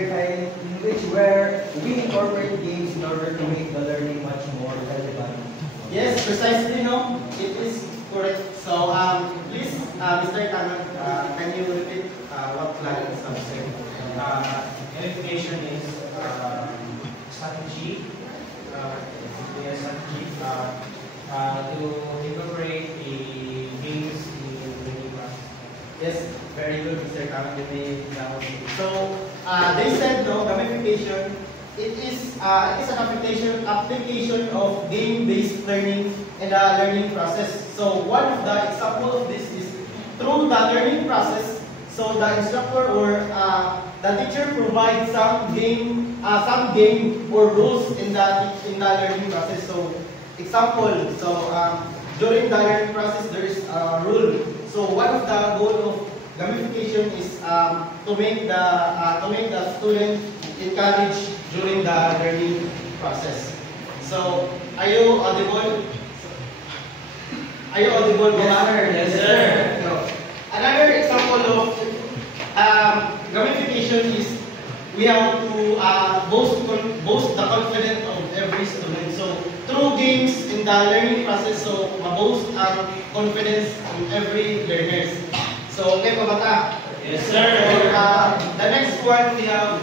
incorporate games in order to make the learning much more relevant. Yes, precisely. No, it is correct. So please, Mr. Taman, can you repeat what Clarence has said? Gamification is strategy. To incorporate the games in the learning process. Yes, very good, Mr. Taman. You may now. So they said no gamification. It is an application of game-based learning in the learning process. So one of the example of this is through the learning process. So the instructor or the teacher provides some game or rules in the learning process. So example, during the learning process there is a rule. So one of the goal of gamification is to make the student encouraged during the learning process. So are you audible? Are you audible? Yes, sir. No. Another example of gamification is we have to boost the confidence of every student. So through games in the learning process, so ma-boost ang confidence in every learners. So okay pa bata? Yes, sir. The next one we have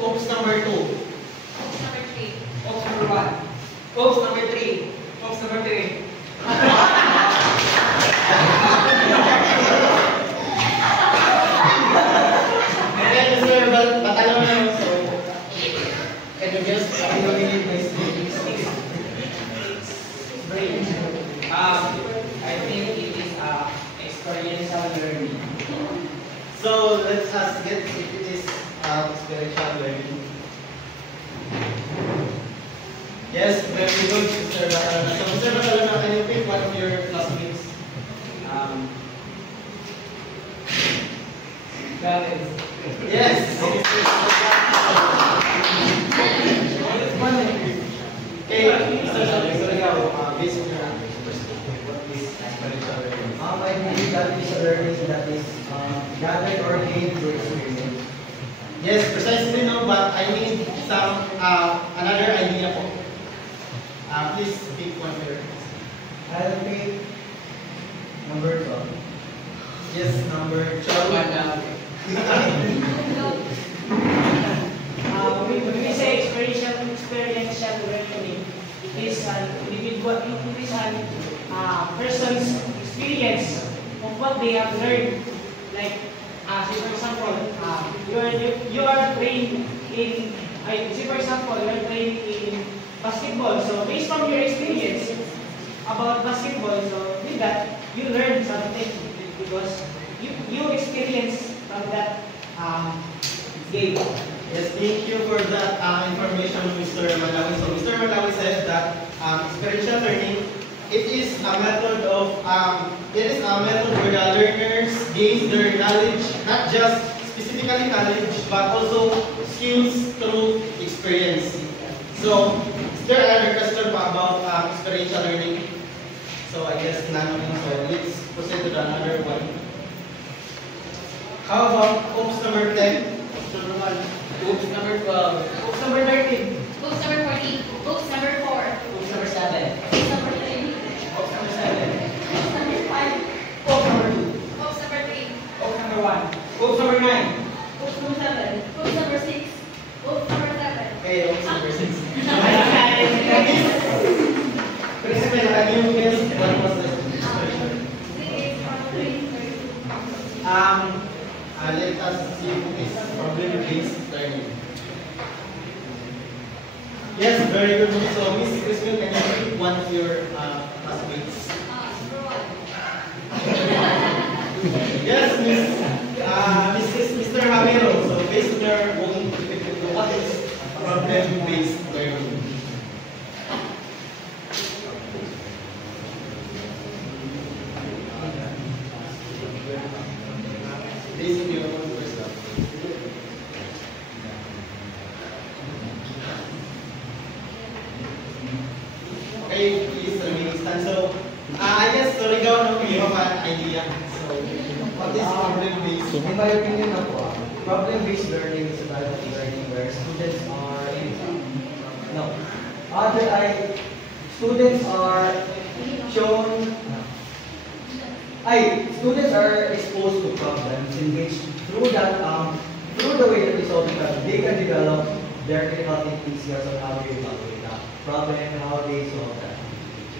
OOPS number 2. Oops, number 3. Oops, number 1. Oops, number 3. Oops, number 3. Okay, Mr. Batalon na yun. So, can you guess what you mean by brain? I think it is experiential learning. So let's get if it is spiritual learning. Yes, very good, Mr. Batalona. So Mr. Batalona, can you pick one of your classmates? Yes. Okay, Mr. Sorry, based on your answers, what is spiritual learning? I believe that is a learning that is gathered or gained through experience. Yes, precisely no, but I need some another idea po. Please pick one here. I'll pick number 12. Yes, number 12. When we say experiential learning, it is an individual, it is a person's experience of what they have learned. Like, say for example, you are trained in, say for example, you are trained in basketball. So based on your experience about basketball, so with that, you learn something because you experience from that game. Yes, thank you for that information, Mr. Malawi. So Mr. Malawi says that experiential learning, it is a method where the learners gain their knowledge, not just specifically knowledge, but also skills through experience. So, is there another question about experiential learning? So I guess none. So let's proceed to another one. How about oops number 10? Oops number 12. Oops number 13. Oops number 14. Oops number 4. Oops number 7. Oops number 3. Oops number 7. Oops number 5. Oops number 2. Oops number 3. Oops number 1. Oops number 9. Oops number 7. Oops number 6. Oops number 7. Okay, oops number 6. Principal, can you guess what was the expression? Let us see this problem-based learning. Yes, very good. So, Miss Crispin, can you pick one of your classmates? Yes, Mr. Hamero. So, based on your own, what is problem-based learning? Based on your own perspective. Okay, please remain stand. So, I guess, Surigao, no, you have an idea. So, what is problem-based? In my opinion, problem-based learning is a type of learning where students students are exposed to problems in which through the way that they solve the problem, they can develop their critical thinking skills on how they evaluate the problem and how they solve that.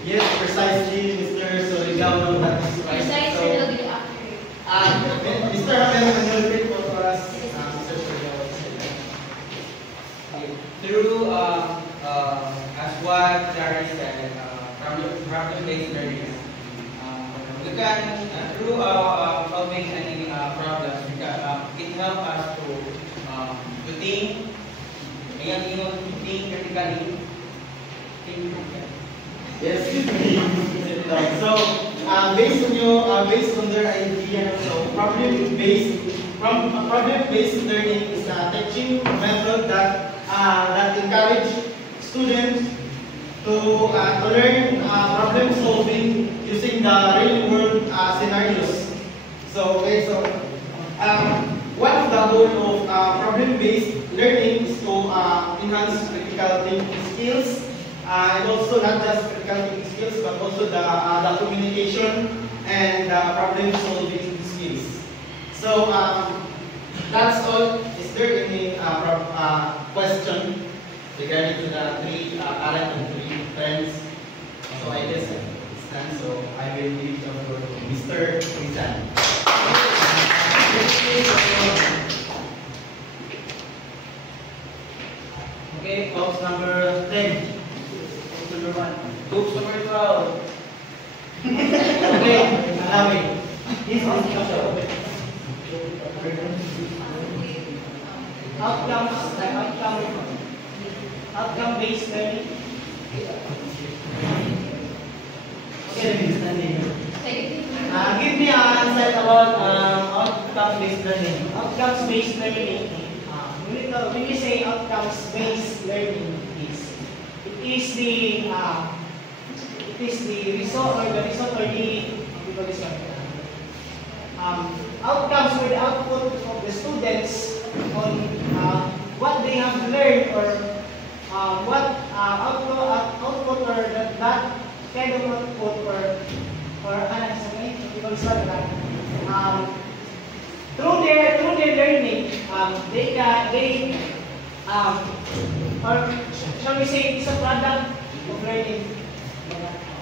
Yes, precisely, Mr. Surigao, that is right. Besides, So, it'll be accurate. Mr. Hamero, can you repeat for us, Mr. Surigao? Through, as what Larry said, problem-based learning, we can, through solving any problems, it helps us to think, think critically. Yes. So, based on their idea, so problem-based learning is a teaching method that encourage students to learn problem solving using the real world scenarios. So, one of the goal of problem-based learning is to enhance critical thinking skills. And also not just critical thinking skills, but also the communication and the problem-solving skills. So that's all. Is there any question regarding to the three parent and three friends? So I guess it's done. So I will leave the floor to Mr. Rizal. Okay, box number 10. Number 1. Oops, number 12. Okay, allow me. This is the show. Outcomes, like outcome-based learning. Give me an insight about outcome-based learning. Outcomes-based learning. When you say outcomes-based learning, it is the result or the outcomes or the output of the students on what they have learned or what output or that kind of output or through their learning, or shall we say it's a product of learning.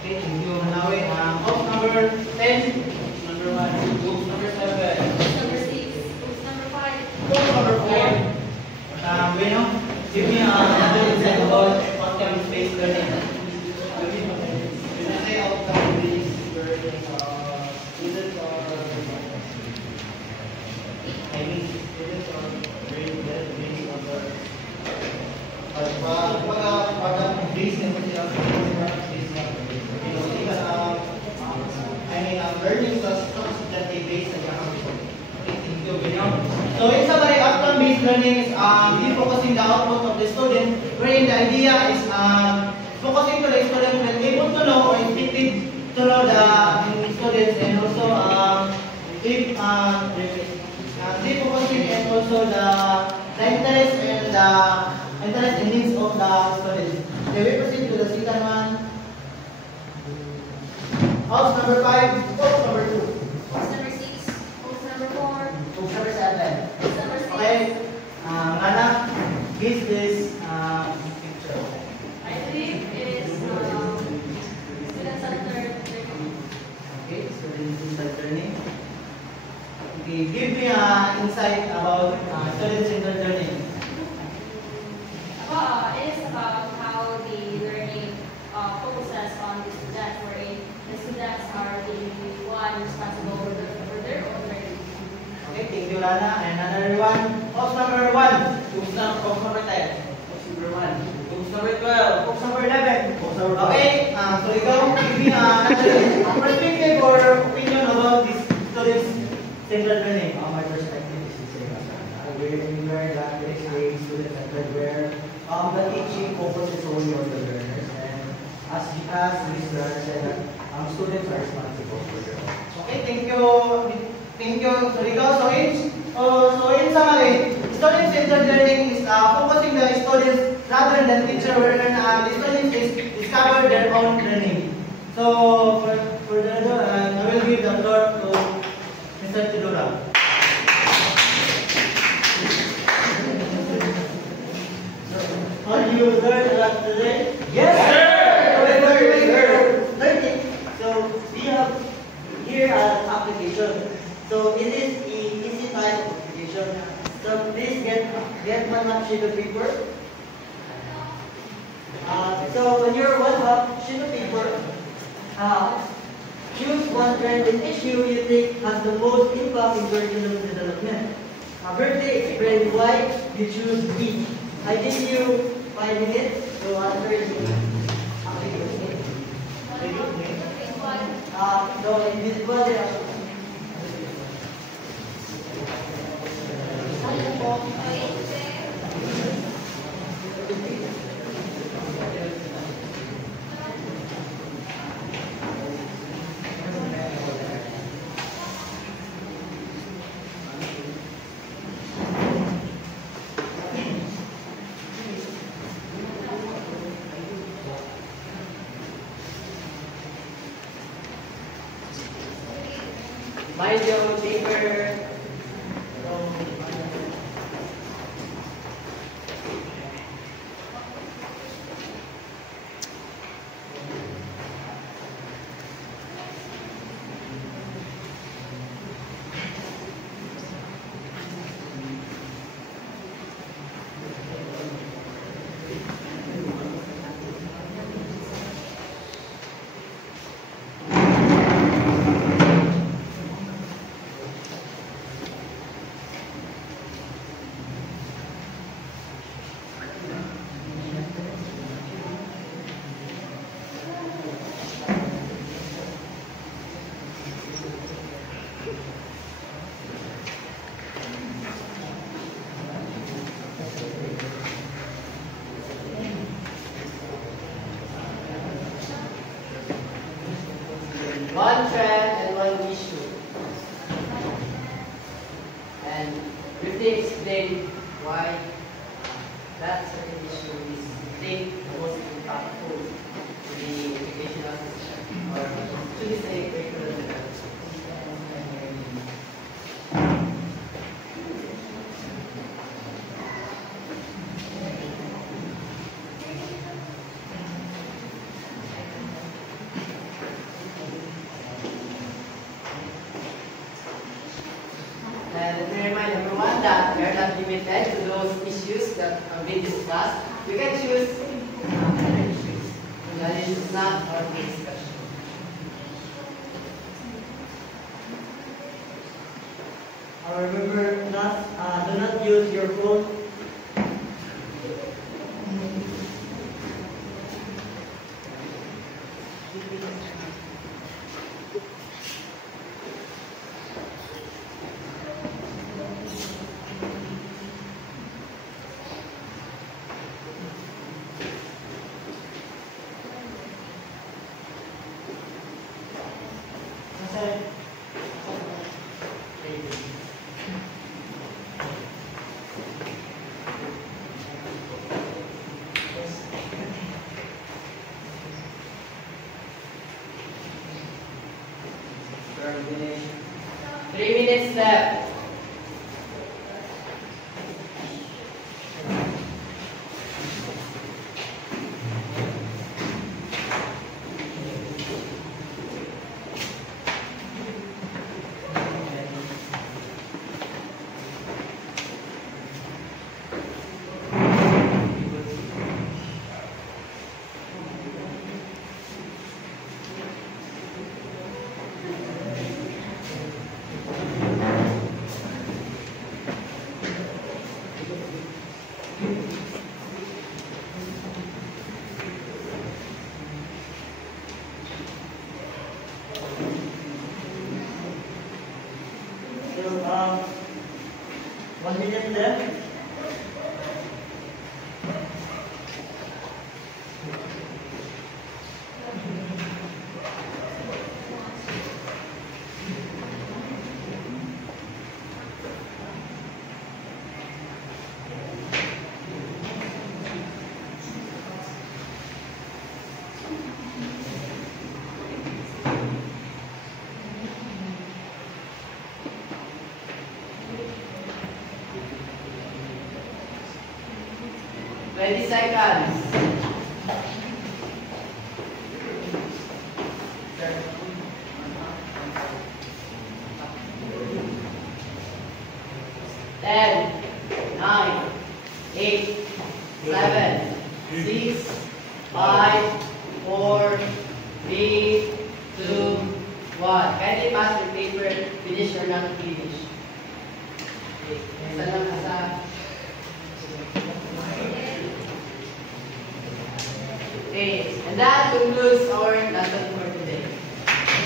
Okay, thank you, Manawi. Box number 10, number 1, box number 7, Number 6. Number 5. box number 4. Bueno, give me another insight about outcome-based learning. When I say outcome-based learning, students are, I mean, students are very well based on their, Product-based na siya. learning systems that they base on their output. Okay, thank you, Benyo. So in summary, outcome-based learning is focusing the output of the student, wherein the idea is focusing to the student when able to know or expected to know the students, and also deep focusing and also the interest and needs of the students. Okay, we proceed to the second one. House number 5, box number 2. Box number 6. Box number 4. Box number 7. Box number 6. Okay, Rana, this is picture. I believe it is student-centered learning. Okay, student-centered learning. Okay, give me an insight about student-centered learning. It is about how the learning focuses on the student, wherein the students are the one responsible for their own learning. Okay, thank you, Rana. And another one, box number 1. Box number 10. Box number 1. Box number 12. Box number 11. Okay, so ikaw, give me another perspective or opinion about this student-centered learning. My perspective is the same as Rana. We learn that there is a student-centered where the teaching focuses only on the learners, and as these learners said, students are responsible for their own. Okay, thank you. Thank you, Rico. So in summary, student-centered learning is focusing the students rather than teacher, where the students discover their own learning. So for the I will give the floor to Mr. Tidura. Have you learned a lot today? Yes, sir. Learning. So we have here an application. So it is an easy type of application. So please get one half sheet of paper. So on your one half sheet of paper, choose one trending issue you think has the most impact in curriculum development. Birthday, explain why you choose B. I give you 5 minutes to answer the application. No, in this one, Mind your own paper. one trend and one issue. And briefly explain why that certain issue is think the most impactful to the educational system or to the state curriculum development. And let me remind everyone that we are not limited to those issues that have been discussed. You can choose other issues. That is not our main discussion. Remember, do not use your phone. Termination. 3 minutes left. So, 1 minute left. Twenty seconds. Ten, 9, 8, 7, 6, 5, 4, 3, 2, 1. Kindly pass the paper, finish or not finish. Okay. Isa lang asa. Okay, and that concludes our lesson for today.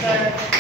Sir.